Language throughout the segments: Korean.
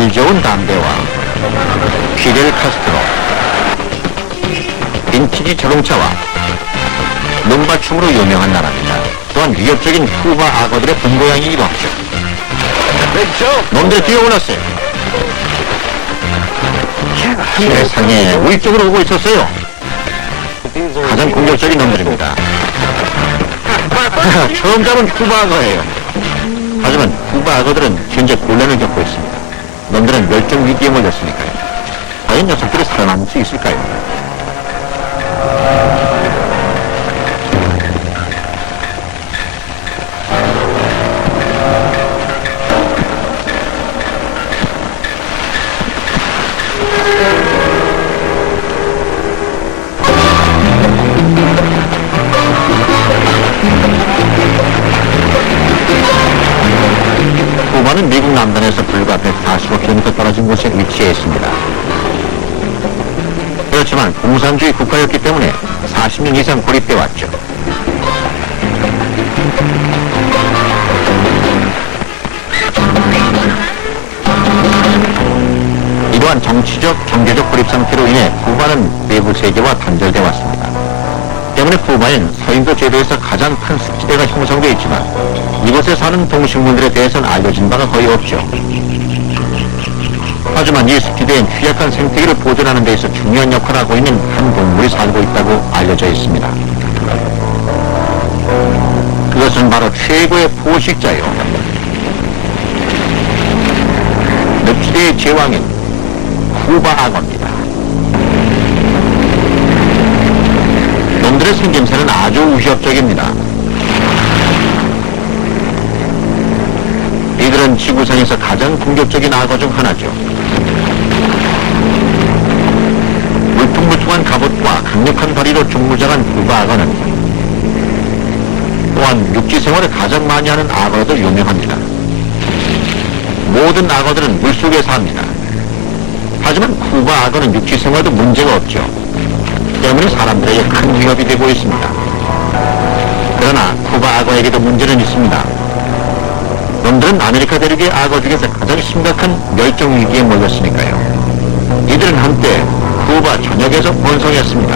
질 좋은 담배와 피델 카스트로, 빈티지 자동차와 눈바춤으로 유명한 나라입니다. 또한 위협적인 쿠바 악어들의 본고장이기도 하죠. 놈들이 뛰어올랐어요. 세상에 우리 쪽으로 오고 있었어요. 가장 공격적인 놈들입니다. 처음 잡은 쿠바 악어예요. 하지만 쿠바 악어들은 현재 곤란을 겪고 있습니다. 놈들은 멸종 위기에 몰렸으니까요. 과연 녀석들이 살아남을 수 있을까요? 쿠바는 미국 남단에서 불과 145km 떨어진 곳에 위치해 있습니다. 그렇지만 공산주의 국가였기 때문에 40년 이상 고립돼 왔죠. 이러한 정치적, 경제적 고립 상태로 인해 쿠바는 외부 세계와 단절돼 왔습니다. 때문에 쿠바엔 서인도 제도에서 가장 큰 습지대가 형성되어 있지만 이곳에 사는 동식물들에 대해서는 알려진 바가 거의 없죠. 하지만 이 습지대엔 취약한 생태계를 보존하는 데 있어 중요한 역할을 하고 있는 한 동물이 살고 있다고 알려져 있습니다. 그것은 바로 최고의 포식자요. 늪지대의 제왕인 쿠바 악어입니다. 놈들의 생김새는 아주 위협적입니다. 이들은 지구상에서 가장 공격적인 악어 중 하나죠. 물퉁물퉁한 갑옷과 강력한 다리로 중무장한 쿠바 악어는 또한 육지 생활을 가장 많이 하는 악어로 유명합니다. 모든 악어들은 물속에 삽니다. 하지만 쿠바 악어는 육지 생활도 문제가 없죠. 때문에 사람들에게 큰 위협이 되고 있습니다. 그러나 쿠바 악어에게도 문제는 있습니다. 놈들은 아메리카 대륙의 악어 중에서 가장 심각한 멸종 위기에 몰렸으니까요. 이들은 한때 쿠바 전역에서 번성했습니다.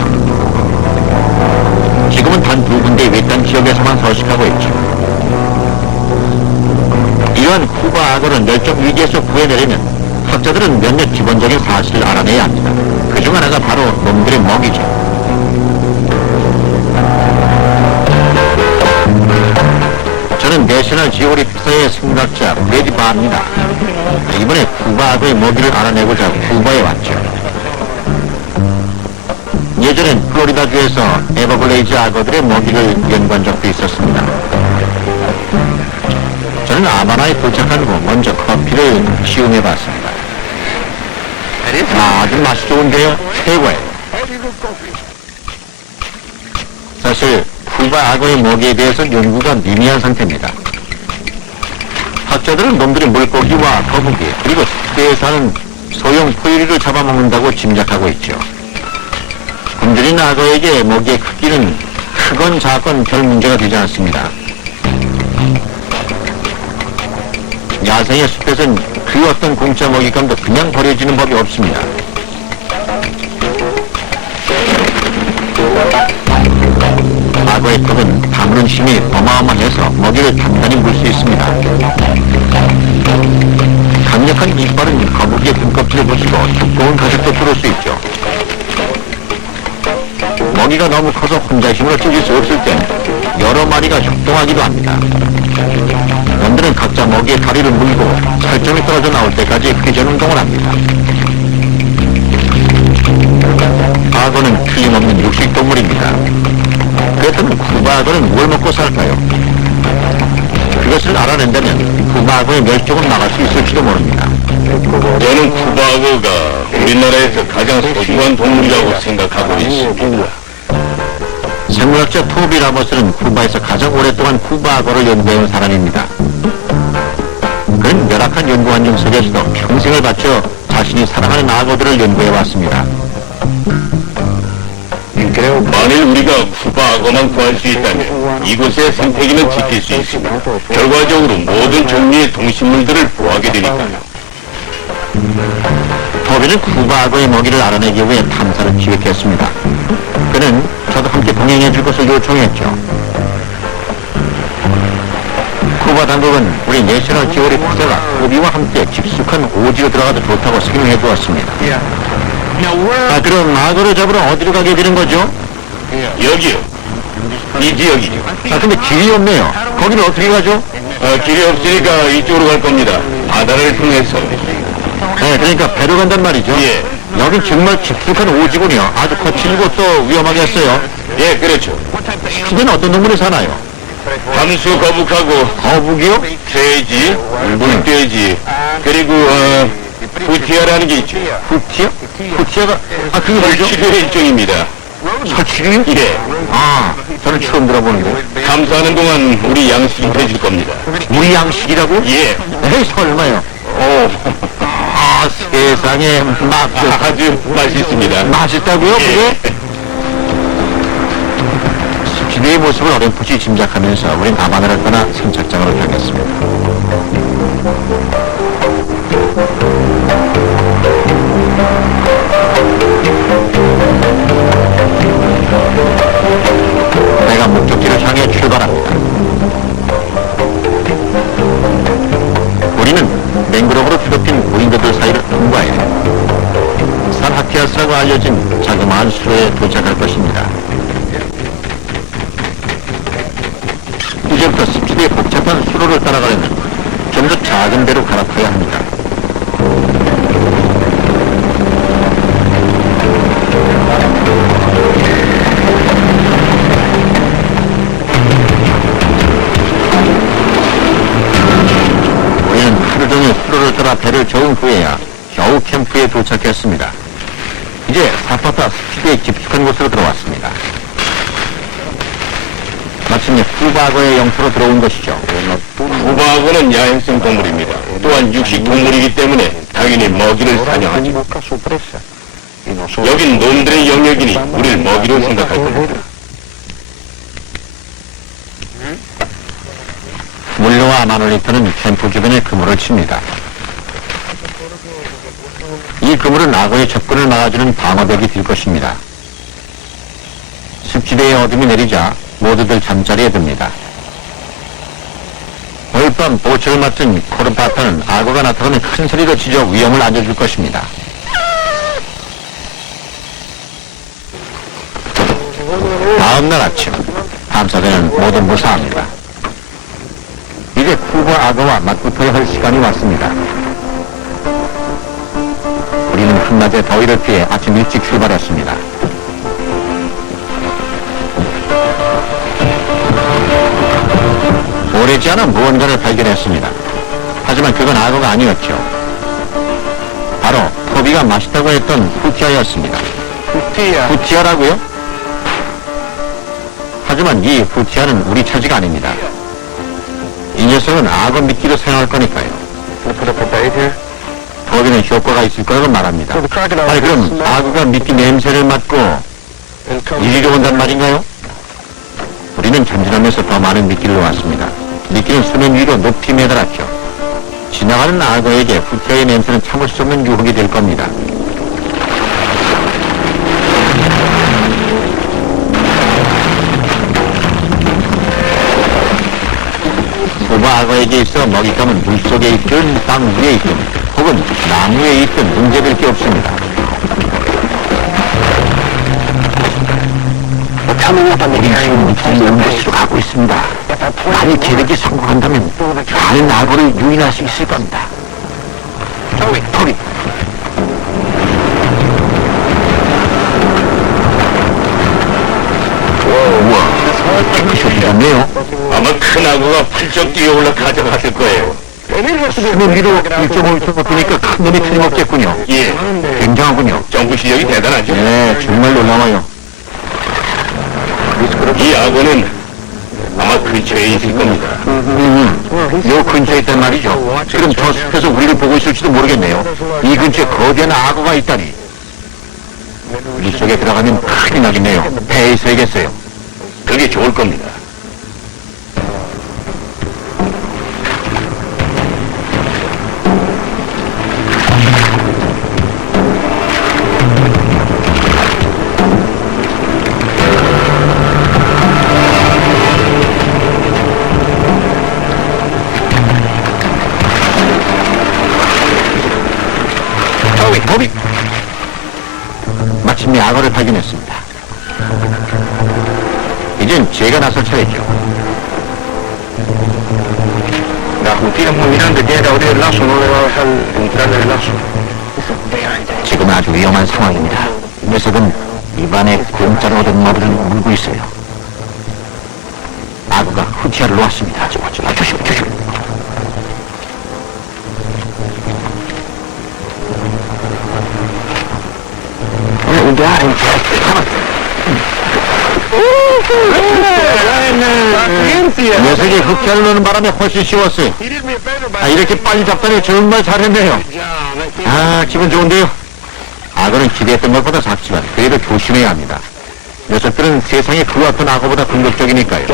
지금은 단 두 군데의 외딴 지역에서만 서식하고 있죠. 이러한 쿠바 악어를 멸종 위기에서 구해내려면 학자들은 몇몇 기본적인 사실을 알아내야 합니다. 그중 하나가 바로 놈들의 먹이죠. 저는 내셔널 지오그래픽사의 생각자 브래디 바입니다. 이번에 쿠바 악어의 먹이를 알아내고자 쿠바에 왔죠. 예전엔 플로리다주에서 에버글레이즈 악어들의 먹이를 연구한 적도 있었습니다. 저는 아바나에 도착한 후 먼저 커피를 시음해봤습니다. 아주 맛이 좋은데요. 최고예요. 사실 쿠바 악어의 먹이에 대해서 연구가 미미한 상태입니다. 학자들은 놈들이 물고기와 거북이 그리고 습지대에 사는 소형 포유류를 잡아먹는다고 짐작하고 있죠. 굶주린 악어에게 먹이의 크기는 크건 작건 별 문제가 되지 않습니다. 야생의 숲에선 그 어떤 공짜 먹잇감도 그냥 버려지는 법이 없습니다. 악어의 턱은 다무는 힘이 어마어마해서 먹이를 단단히 물 수 있습니다. 강력한 이빨은 거북이의 등껍질을 부수고 두꺼운 가죽도 뚫을 수 있죠. 먹이가 너무 커서 혼자 힘으로 찢을 수 없을 땐 여러 마리가 협동하기도 합니다. 놈들은 각자 먹이의 다리를 물고 살점이 떨어져 나올 때까지 회전 운동을 합니다. 악어는 틀림없는 육식동물입니다. 그렇다면 쿠바 악어는 뭘 먹고 살까요? 그것을 알아낸다면 쿠바 악어의 멸종을 막을 수 있을지도 모릅니다. 저는 쿠바 악어가 우리나라에서 가장 소중한 동물이라고 생각하고 있습니다. 생물학자 토비 라머스는 쿠바에서 가장 오랫동안 쿠바 악어를 연구해온 사람입니다. 그는 열악한 연구 환경 속에서도 평생을 바쳐 자신이 사랑하는 악어들을 연구해왔습니다. 만일 우리가 쿠바 악어만 구할 수 있다면 이곳의 생태계는 지킬 수 있으며 결과적으로 모든 종류의 동식물들을 보호하게 되니까요. 토비는 쿠바 악어의 먹이를 알아내기 위해 탐사를 기획했습니다. 그는 저도 함께 동행해 줄 것을 요청했죠. 쿠바 당국은 우리 내셔널 지오리포스가 토비와 함께 깊숙한 오지로 들어가도 좋다고 승인해 주었습니다. 그럼 악어를 잡으러 어디로 가게 되는 거죠? 여기요. 이 지역이죠. 근데 길이 없네요. 거기는 어떻게 가죠? 길이 없으니까 이쪽으로 갈 겁니다. 바다를 통해서. 네, 그러니까 배로 간단 말이죠. 예. 여긴 정말 깊숙한 오지군요. 아주 거칠고 또 위험하겠어요. 예, 그렇죠. 숲속에는 어떤 동물이 사나요? 함수 거북하고 거북이요? 돼지, 물돼지, 그리고 부티아라는 게 있죠. 후티어? 후티어가, 그게 뭐죠? 설치류의 일종입니다. 설치류요? 예. 저는 처음 들어보는데. 감사하는 동안 우리 양식이 해줄 겁니다. 우리 양식이라고? 예. 에이, 설마요. 세상에, 아주 맛있습니다. 맛있다고요, 그게? 예. 숲지대의 모습을 어렴풋이 짐작하면서 우린 아바나를 떠나 선착장으로 향했습니다. 내가 목적지를 향해 출발합니다. 우리는 맹그로브로 뒤덮인 무인도들 사이를 통과해 산하티아스라고 알려진 자그마한 수로에 도착할 것입니다. 이제부터 습지대의 복잡한 수로를 따라가려면 좀 더 작은 배로 갈아타야 합니다. 우리는 하루 종일 수로를 따라 배를 저은 후에야 겨우 캠프에 도착했습니다. 이제 사파타 습지대의 깊숙한 곳으로 들어왔습니다. 마침내 쿠바악어의 영토로 들어온 것이죠. 쿠바악어는 야행성 동물입니다. 또한 육식 동물이기 때문에 당연히 먹이를 사냥하죠. 여긴 놈들의 영역이니 우리를 먹이로 생각할 겁니다. 물려와 마놀리터는 캠프 주변에 그물을 칩니다. 이 그물은 악어의 접근을 막아주는 방어벽이 될 것입니다. 습지대의 어둠이 내리자 모두들 잠자리에 듭니다. 오늘 밤 보초를 맡은 코르파타는 악어가 나타나면 큰 소리로 지져 위험을 안겨줄 것입니다. 다음날 아침 탐사대는 모두 무사합니다. 이제 쿠바 악어와 맞붙어야 할 시간이 왔습니다. 우리는 한낮의 더위를 피해 아침 일찍 출발했습니다. 오래지 않아 무언가를 발견했습니다. 하지만 그건 악어가 아니었죠. 바로 토비가 맛있다고 했던 후티아였습니다. 후티아라고요? 하지만 이 후티아는 우리 차지가 아닙니다. 이 녀석은 악어 미끼로 사용할 거니까요. 토비는 효과가 있을 거라고 말합니다. 아니 그럼 악어가 미끼 냄새를 맡고 이리로 온단 말인가요? 우리는 전진하면서 더 많은 미끼를 놓았습니다. 미끼는 수면 위로 높이 매달았죠. 지나가는 악어에게 후티아의 냄새는 참을 수 없는 유혹이 될 겁니다. 쿠바 악어에게 있어 먹잇감은 물속에 있든 땅 위에 있든 혹은 나무에 있든 문제될 게 없습니다. 우리 지금 미끼를 놓은 곳으로 가고 있습니다. 만일 계획이 성공한다면 많은 악어를 유인할 수 있을 겁니다. 토리. 우와, 깨끗이 좋네요. 아마 큰 악어가 훌쩍 뛰어올라 가져갔을 거예요. 수면 위로 1.5m 높이니까 큰 놈이 틀림없겠군요. 예, 굉장하군요. 점프 실력이 대단하죠. 네, 정말 놀라워요. 이 악어는 아마 근처에 있을 겁니다. 요 근처에 있단 말이죠. 그럼 저 숲에서 우리를 보고 있을지도 모르겠네요. 이 근처에 거대한 악어가 있다니. 물속에 들어가면 큰일 나겠네요. 배에 있어야겠어요. 그게 좋을 겁니다. 악어를 발견했습니다. 이젠 제가 나설 차례죠. 지금 아주 위험한 상황입니다. 이 녀석은 입안에 공짜로 얻은 머리를 물고 있어요. 악어가 후티아를 놓았습니다. 조심. 녀석이 흑혈을 넣는 바람에 훨씬 쉬웠어요. 이렇게 빨리 잡다니 정말 잘했네요. 기분 좋은데요. 악어는 기대했던 것보다 작지만 그래도 조심해야 합니다. 녀석들은 세상에 그 어떤 악어보다 공격적이니까요.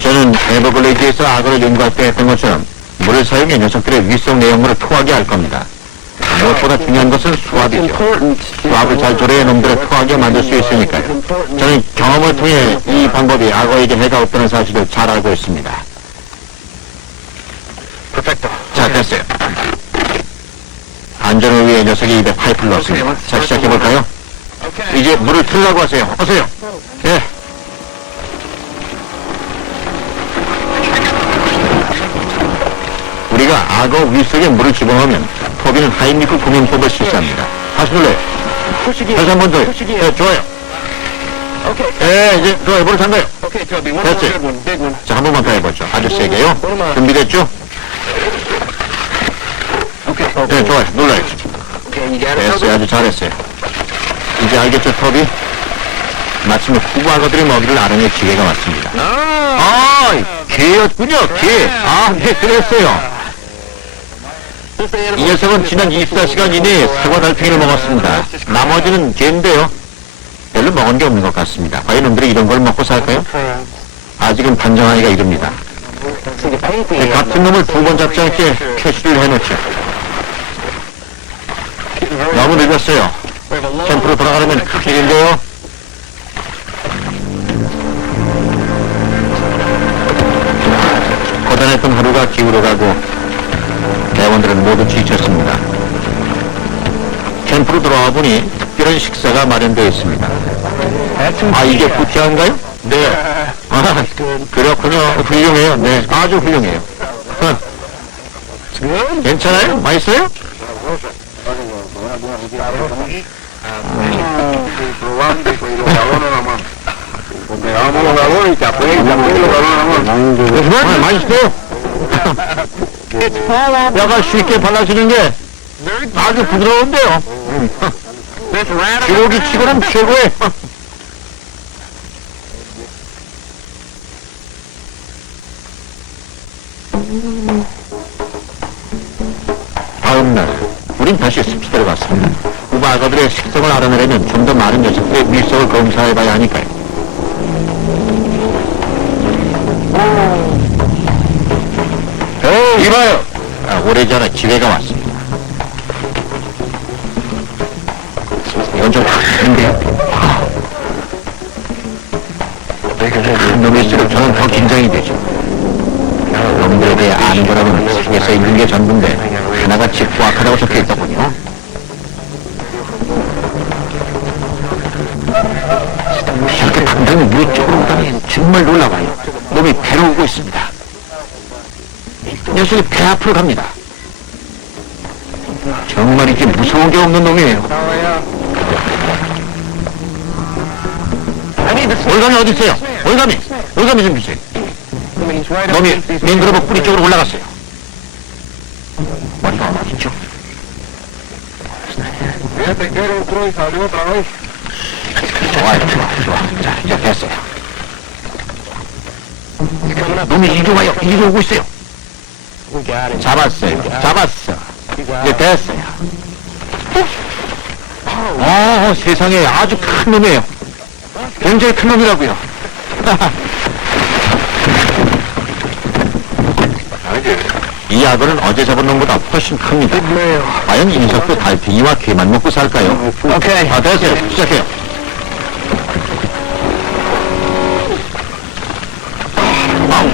저는 에버글레이드에서 악어를 연구할 때 했던 것처럼 물을 사용해 녀석들의 위성 내용물을 토하게 할 겁니다. 무엇보다 중요한 것은 수압이죠. 수압을 잘 조려해 놈들을 토하게 만들 수 있으니까요. 저는 경험을 통해 이 방법이 악어에게 해가 없다는 사실을 잘 알고 있습니다. 자, 됐어요. 안전을 위해 녀석이 입에 파이프를 넣었습니다. 자, 시작해볼까요? 이제 물을 틀라고 하세요. 어서요. 예. 우리가 악어 윗속에 물을 집어넣으면 토비는 하이미크 구명법을 실시합니다. 다시 눌러요. 다시 한 번 더요. 네, 좋아요. 이제 좋아요. 물을 잠가요. 됐지? 자, 한 번만 더 해보죠. 아주 세게요. 준비됐죠? 네, 좋아요. 눌러요. 됐어요. 아주 잘했어요. 이제 알겠죠, 토비? 마침 후보 악어들의 먹이를 알아낼 기회가 왔습니다. 개였군요, 개. 네, 그랬어요. 이 녀석은 지난 24시간 이내에 사과 달팽이를 먹었습니다. 나머지는 개인데요. 별로 먹은 게 없는 것 같습니다. 과연 놈들이 이런 걸 먹고 살까요? 아직은 판정하기가 이릅니다. 같은 놈을 두 번 잡지 않게 표시를 해놓죠. 너무 늦었어요. 캠프로 돌아가려면 큰일인데요. 고단했던 하루가 기울어가고 대원들은 모두 지쳤습니다. 캠프로 돌아와 보니 특별한 식사가 마련되어 있습니다. 이게 후티아인가요? 네. 그렇군요. 훌륭해요. 네, 아주 훌륭해요. 괜찮아요? 맛있어요? 맛있어요? 뼈가 쉽게 발라지는 게 아주 부드러운데요. 쥐고기 치고는 최고예요. 다음날 우린 다시 습지대로 갔습니다. 후바 악어들의 식성을 알아내려면 좀 더 많은 녀석들의 밀성을 검사해봐야 하니까요. 이봐요. 오래전에 기회가 왔습니다. 이건 좀 큰데요. 큰 놈일수록 저는 더 긴장이 되죠. 놈들에 대해 아는 거라고는 책에서 읽는 게 전부인데 하나같이 포악하다고 적혀있더군요. 이렇게 당장이 물 쪽으로 오다니 정말 놀라워요. 놈이 배로 오고 있습니다. 녀석이 배 앞으로 갑니다. 정말 이게 무서운 게 없는 놈이에요. 올감이 어디 있어요? 올감이 좀 주세요. 놈이 맹그로브 뿌리 쪽으로 올라갔어요. 머리가 어딨죠? 좋아. 자, 이제 됐어요. 놈이 이리 와요. 이리 오고 있어요. 잡았어요. 이제 됐어요. 세상에 아주 큰 놈이에요. 굉장히 큰 놈이라고요. 이 악어는 어제 잡은 놈보다 훨씬 큽니다. 과연 이 녀석도 달팽이와 개만 먹고 살까요? 오케이. 됐어요. 시작해요.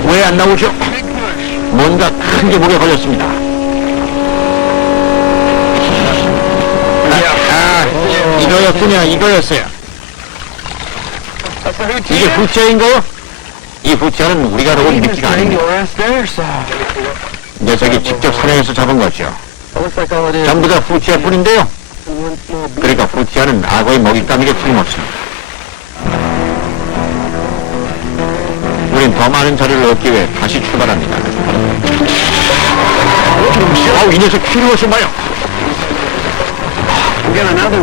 왜 안 나오죠? 뭔가 큰 게 목에 걸렸습니다. 이거였군요. 이거였어요. 이게 후티아인가요? 이 후티아는 우리가 놓은 미끼가 아닙니다. 녀석이 직접 사냥해서 잡은 거죠. 전부 다 후티아 뿐인데요. 그러니까 후티아는 악어의 먹잇감이게 틀림없습니다. 우린 더 많은 자료를 얻기 위해 다시 출발합니다. 이 녀석 키를 것을 봐요.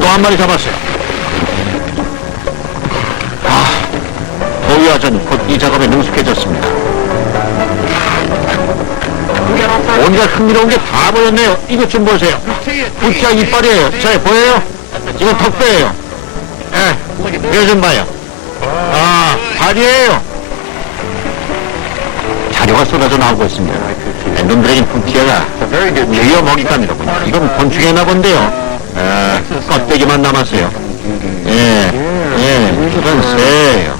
또 한 마리 잡았어요. 더위와 전 곧 이 작업에 능숙해졌습니다. 온갖 흥미로운 게 다 보였네요. 이것 좀 보세요. 후티아 이빨이에요. 자, 보여요? 이건 턱뼈예요. 이거 좀 봐요. 발이에요. 자료가 쏟아져 나오고 있습니다. 놈들에겐 후티아가 주요 먹잇감이로군요. 이건 곤충이나 본데요. 껍데기만 남았어요. 이건 새예요.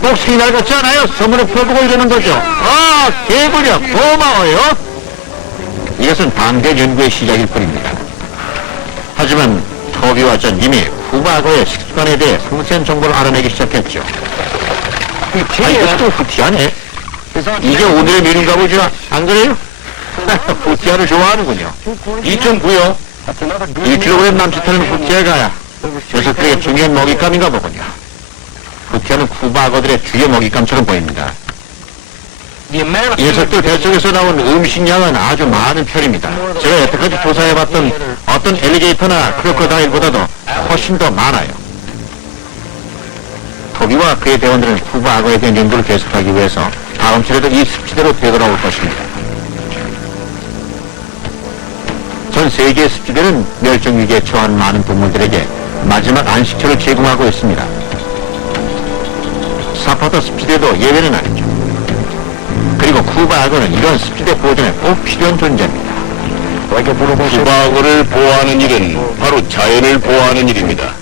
꼭 새날 같지 않아요? 선물을 펴보고 이러는 거죠. 개구려 고마워요. 이것은 방대 연구의 시작일 뿐입니다. 하지만 토비와 전 이미 쿠바악어의 식습관에 대해 상세한 정보를 알아내기 시작했죠. 이것도 후티아네. 이게 오늘의 메뉴인가 보죠? 안 그래요? 후티아를 좋아하는군요. 2.9요. 1kg 남짓하는 후티아가 녀석들에게 중요한 먹잇감인가 보군요. 후티아는 쿠바 악어들의 주요 먹잇감처럼 보입니다. 이 녀석들 뱃속에서 나온 음식량은 아주 많은 편입니다. 제가 여태까지 조사해봤던 어떤 엘리게이터나 크로커다일보다도 훨씬 더 많아요. 토비와 그의 대원들은 쿠바 악어에 대한 연구를 계속하기 위해서 다음 주에도 이 습지대로 되돌아올 것입니다. 전 세계의 습지대는 멸종위기에 처한 많은 동물들에게 마지막 안식처를 제공하고 있습니다. 사파터 습지대도 예외는 아니죠. 그리고 쿠바 악어는 이런 습지대 보존에 꼭 필요한 존재입니다. 쿠바 악어를 보호하는 일은 바로 자연을 보호하는 일입니다.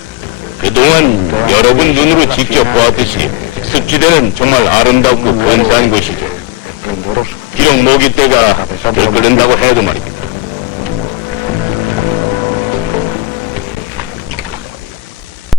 그동안 여러분 눈으로 직접 보았듯이 습지대는 정말 아름답고 근사한 곳이죠. 비록 모깃대가 들끓는다고 해도 말입니다.